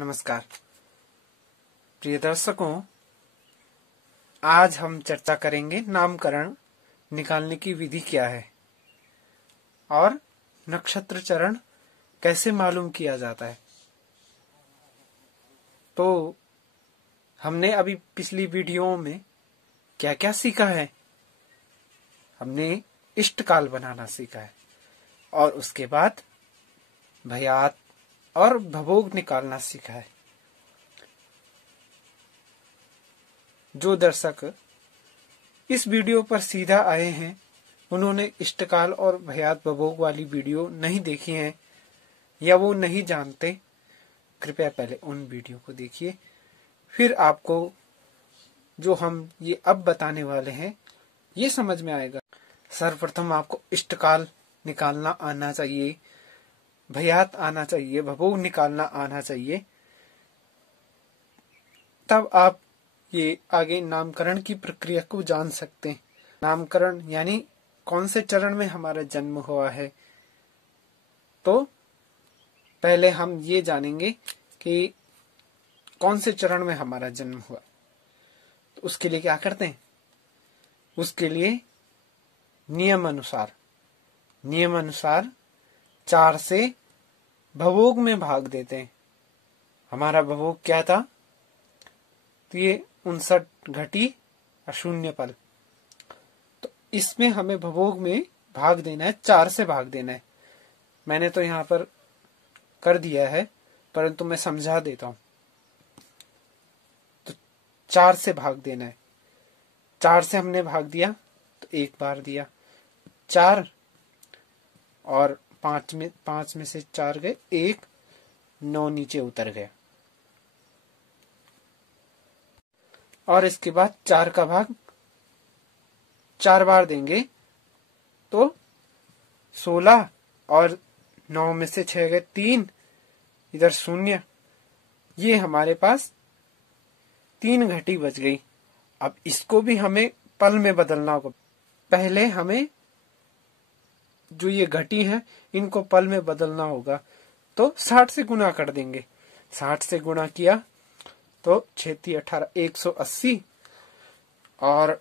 नमस्कार प्रिय दर्शकों, आज हम चर्चा करेंगे नामकरण निकालने की विधि क्या है और नक्षत्र चरण कैसे मालूम किया जाता है। तो हमने अभी पिछली वीडियो में क्या क्या सीखा है। हमने इष्टकाल बनाना सीखा है और उसके बाद भयात और भवोग निकालना सीखा है। जो दर्शक इस वीडियो पर सीधा आए हैं, उन्होंने इष्टकाल और भयात भवोग वाली वीडियो नहीं देखी है या वो नहीं जानते, कृपया पहले उन वीडियो को देखिए, फिर आपको जो हम ये अब बताने वाले हैं ये समझ में आएगा। सर्वप्रथम आपको इष्टकाल निकालना आना चाहिए, भयात आना चाहिए, भवोग निकालना आना चाहिए, तब आप ये आगे नामकरण की प्रक्रिया को जान सकते हैं। नामकरण यानी कौन से चरण में हमारा जन्म हुआ है। तो पहले हम ये जानेंगे कि कौन से चरण में हमारा जन्म हुआ। तो उसके लिए क्या करते हैं, उसके लिए नियम अनुसार 4 से भवोग में भाग देते हैं। हमारा भवोग क्या था, तो ये 59 घटी अशून्य पल। तो इसमें हमें भवोग में भाग देना है, 4 से भाग देना है। मैंने तो यहाँ पर कर दिया है, परंतु मैं समझा देता हूं। तो 4 से भाग देना है। 4 से हमने भाग दिया तो एक बार दिया 4 और 5 में से 4 गए, 1 9 नीचे उतर गया। और इसके बाद 4 का भाग 4 बार देंगे तो 16 और 9 में से 6 गए, 3 इधर 0। ये हमारे पास 3 घटी बच गई। अब इसको भी हमें पल में बदलना होगा। पहले हमें जो ये घटी है इनको पल में बदलना होगा। तो 60 से गुणा कर देंगे। 60 से गुणा किया तो 6 18 180। और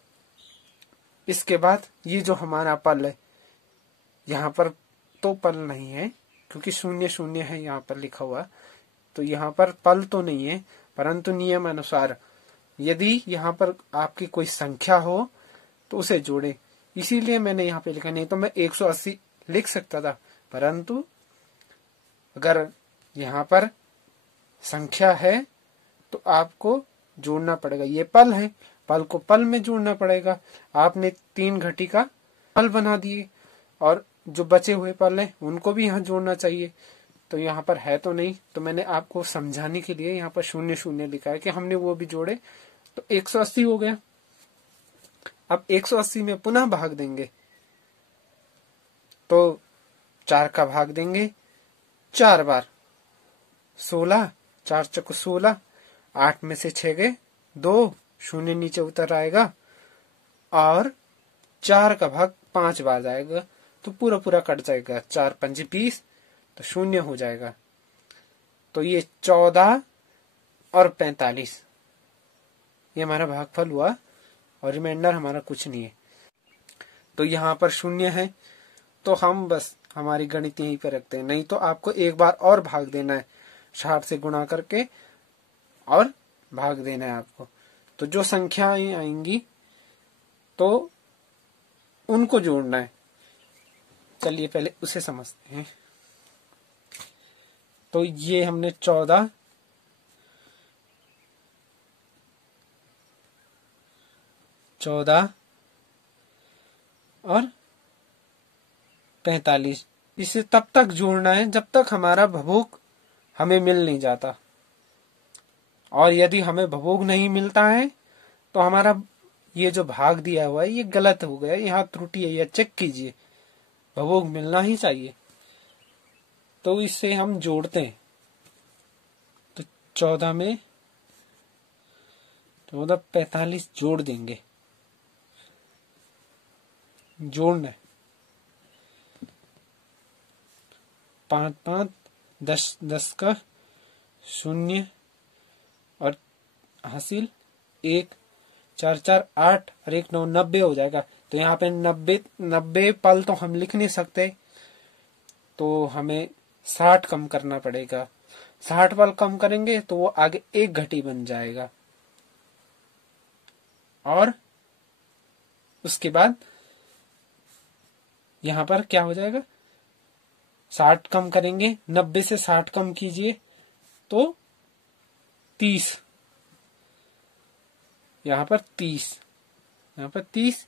इसके बाद ये जो हमारा पल है, यहाँ पर तो पल नहीं है क्योंकि 0 है यहाँ पर लिखा हुआ, तो यहाँ पर पल तो नहीं है, परंतु नियम अनुसार यदि यहाँ पर आपकी कोई संख्या हो तो उसे जोड़े। इसीलिए मैंने यहाँ पे लिखा, नहीं तो मैं 180 लिख सकता था, परंतु अगर यहाँ पर संख्या है तो आपको जोड़ना पड़ेगा। ये पल है, पल को पल में जोड़ना पड़ेगा। आपने 3 घटी का पल बना दिए और जो बचे हुए पल हैं उनको भी यहाँ जोड़ना चाहिए। तो यहाँ पर है तो नहीं, तो मैंने आपको समझाने के लिए यहाँ पर 0 लिखा है कि हमने वो भी जोड़े तो 180 हो गया। अब 180 में पुनः भाग देंगे तो 4 का भाग देंगे 4 बार, 16 4 चौक 16, 8 में से 6 गए, 2 0 नीचे उतर आएगा और 4 का भाग 5 बार जाएगा तो पूरा कट जाएगा। 4 5 20 तो 0 हो जाएगा। तो ये 14 और 45 ये हमारा भागफल हुआ और रिमाइंडर हमारा कुछ नहीं है। तो यहाँ पर 0 है तो हम बस हमारी गणित यहीं पर रखते हैं। नहीं तो आपको एक बार और भाग देना है, 60 से गुणा करके और भाग देना है आपको। तो जो संख्याएं आएंगी तो उनको जोड़ना है। चलिए पहले उसे समझते हैं। तो ये हमने 14 और 45 इसे तब तक जोड़ना है जब तक हमारा भवोग हमें मिल नहीं जाता। और यदि हमें भवोग नहीं मिलता है तो हमारा ये जो भाग दिया हुआ है ये गलत हो गया, यहाँ त्रुटि है, यह चेक कीजिए। भवोग मिलना ही चाहिए। तो इससे हम जोड़ते हैं। तो 14 में 45 जोड़ देंगे। जोड़ना है 5 5 10 10 का 0 और हासिल 1, 4 4 8 और 1 9 90 हो जाएगा। तो यहाँ पे 90 पल तो हम लिख नहीं सकते, तो हमें 60 कम करना पड़ेगा। 60 पल कम करेंगे तो वो आगे एक घटी बन जाएगा। और उसके बाद यहां पर क्या हो जाएगा, 60 कम करेंगे, 90 से 60 कम कीजिए तो 30, यहां पर 30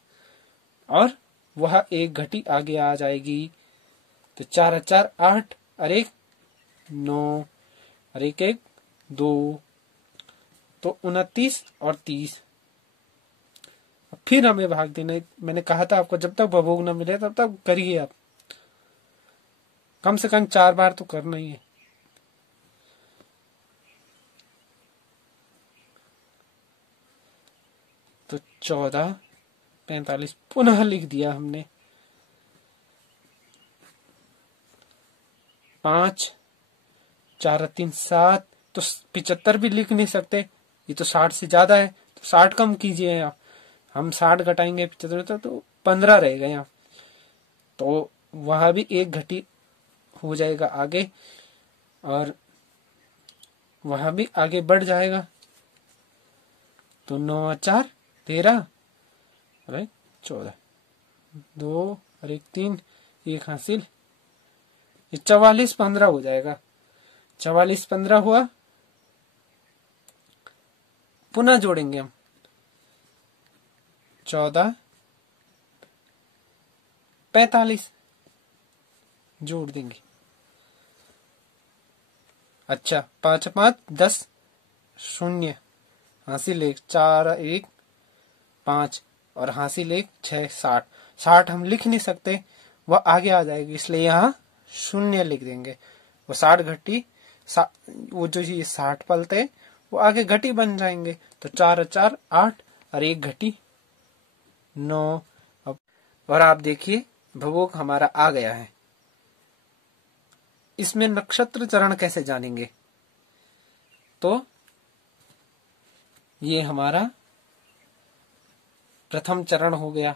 और वह एक घटी आगे आ जाएगी। तो 4 4 8 और 1 9 और 1 1 2, तो 29 और 30। फिर हमें भाग देना। मैंने कहा था आपको, जब तक भवोग न मिले तब तक करिए आप, कम से कम 4 बार तो करना ही है। तो 14 45 पुनः लिख दिया हमने। 5 4 3 7, तो 75 भी लिख नहीं सकते, ये तो 60 से ज्यादा है, तो 60 कम कीजिए। यहाँ हम 60 घटाएंगे 75 तो 15 रहेगा यहाँ, तो वहां भी एक घटी हो जाएगा आगे और वहां भी आगे बढ़ जाएगा। तो 9 4 13 और 14, 2 और 1 3, 1 हासिल, ये 44 15 हो जाएगा। 44 15 हुआ, पुनः जोड़ेंगे हम 14 45 जोड़ देंगे। अच्छा, 5 5 10 0 हासिल 1 4 1 5 और हासिल 1 6 60। 60 हम लिख नहीं सकते, वह आगे आ जाएगी, इसलिए यहाँ 0 लिख देंगे। वो 60 घटी, वो जो ये 60 पल थे वो आगे घटी बन जाएंगे। तो 4 4 8 और 1 घटी 9। और आप देखिए भवोग हमारा आ गया है। इसमें नक्षत्र चरण कैसे जानेंगे, तो ये हमारा प्रथम चरण हो गया,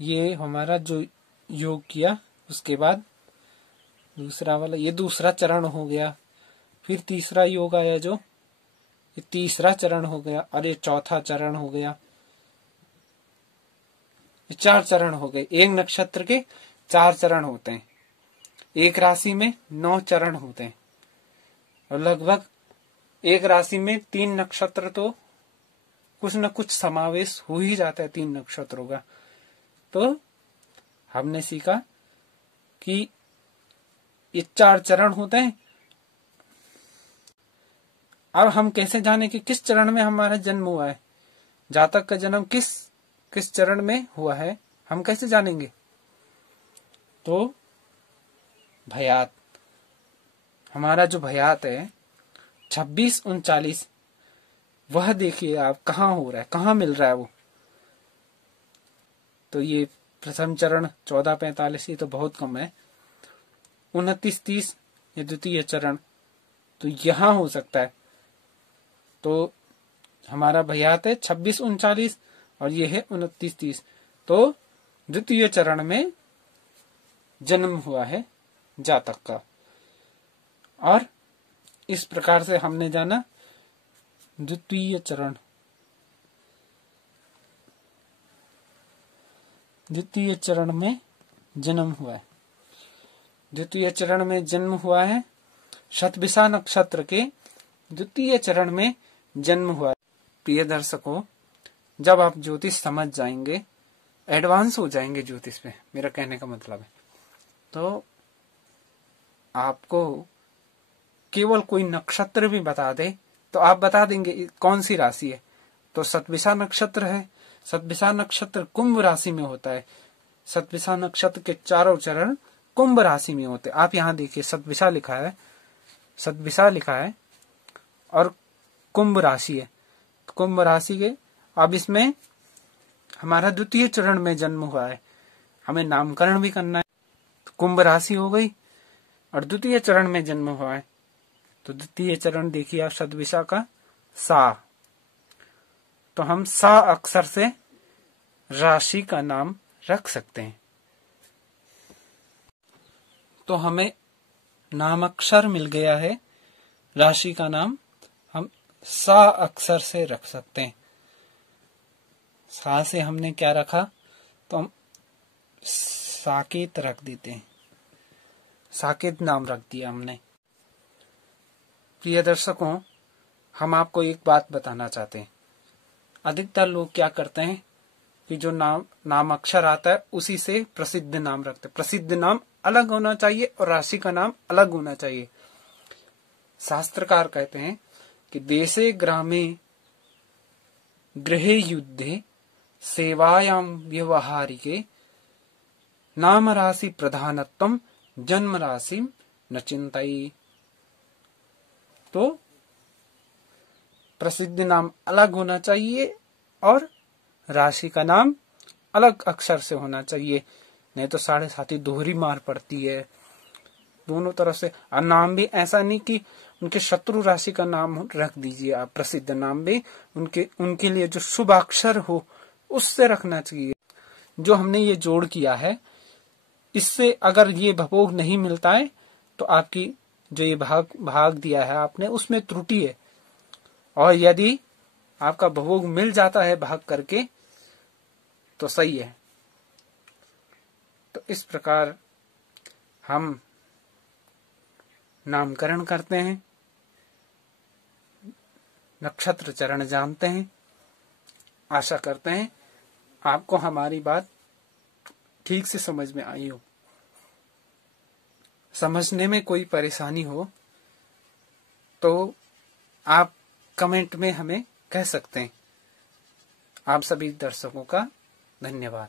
ये हमारा जो योग किया, उसके बाद दूसरा वाला ये दूसरा चरण हो गया। फिर तीसरा योग आया जो, ये तीसरा चरण हो गया, और ये चौथा चरण हो गया। ये 4 चरण हो गए। एक नक्षत्र के 4 चरण होते हैं, एक राशि में 9 चरण होते हैं, और लगभग एक राशि में 3 नक्षत्र तो कुछ न कुछ समावेश हो ही जाता है 3 नक्षत्रों का। तो हमने सीखा कि ये 4 चरण होते हैं। अब हम कैसे जाने कि किस चरण में हमारा जन्म हुआ है, जातक का जन्म किस चरण में हुआ है, हम कैसे जानेंगे? तो भयात, हमारा जो भयात है 26 39, वह देखिए आप कहाँ हो रहा है, कहाँ मिल रहा है वो। तो ये प्रथम चरण 14 45, ये तो बहुत कम है। 29 30 ये द्वितीय चरण, तो यहां हो सकता है। तो हमारा भयात है 26 39 और ये है 29 30, तो द्वितीय चरण में जन्म हुआ है जातक का। और इस प्रकार से हमने जाना द्वितीय चरण। द्वितीय चरण में जन्म हुआ है, द्वितीय चरण में जन्म हुआ है, शतभिषा नक्षत्र के द्वितीय चरण में जन्म हुआ है। प्रिय दर्शकों, जब आप ज्योतिष समझ जाएंगे, एडवांस हो जाएंगे ज्योतिष में, मेरा कहने का मतलब है, तो आपको केवल कोई नक्षत्र भी बता दे तो आप बता देंगे कौन सी राशि है। तो शतभिषा नक्षत्र है, शतभिषा नक्षत्र कुंभ राशि में होता है। शतभिषा नक्षत्र के चारों चरण कुंभ राशि में होते हैं। आप यहाँ देखिए शतभिषा लिखा है, शतभिषा लिखा है और कुंभ राशि है। कुंभ राशि के अब इसमें हमारा द्वितीय चरण में जन्म हुआ है, हमें नामकरण भी करना है। तो कुंभ राशि हो गई और द्वितीय चरण में जन्म हुआ है, तो द्वितीय चरण देखिए आप सदविषा का सा। तो हम सा अक्षर से राशि का नाम रख सकते हैं। तो हमें नामाक्षर मिल गया है, राशि का नाम हम सा अक्षर से रख सकते हैं। सा से हमने क्या रखा, तो हम साकेत रख देते हैं, साकेत नाम रख दिया हमने। प्रिय दर्शकों, हम आपको एक बात बताना चाहते हैं। अधिकतर लोग क्या करते हैं कि जो नाम अक्षर आता है उसी से प्रसिद्ध नाम रखते हैं। प्रसिद्ध नाम अलग होना चाहिए और राशि का नाम अलग होना चाहिए। शास्त्रकार कहते हैं कि देशे ग्रामे गृहे युद्धे सेवायाम व्यवहारिके नाम राशि प्रधानत्वम जन्म राशि न चिंताई। तो प्रसिद्ध नाम अलग होना चाहिए और राशि का नाम अलग अक्षर से होना चाहिए, नहीं तो साढ़े साथी दोहरी मार पड़ती है दोनों तरफ से। और नाम भी ऐसा नहीं कि उनके शत्रु राशि का नाम रख दीजिए आप, प्रसिद्ध नाम भी उनके लिए जो शुभ अक्षर हो उससे रखना चाहिए। जो हमने ये जोड़ किया है, इससे अगर ये भवोग नहीं मिलता है तो आपकी जो ये भाग दिया है आपने उसमें त्रुटि है। और यदि आपका भवोग मिल जाता है भाग करके तो सही है। तो इस प्रकार हम नामकरण करते हैं, नक्षत्र चरण जानते हैं। आशा करते हैं आपको हमारी बात ठीक से समझ में आई हो। समझने में कोई परेशानी हो तो आप कमेंट में हमें कह सकते हैं। आप सभी दर्शकों का धन्यवाद।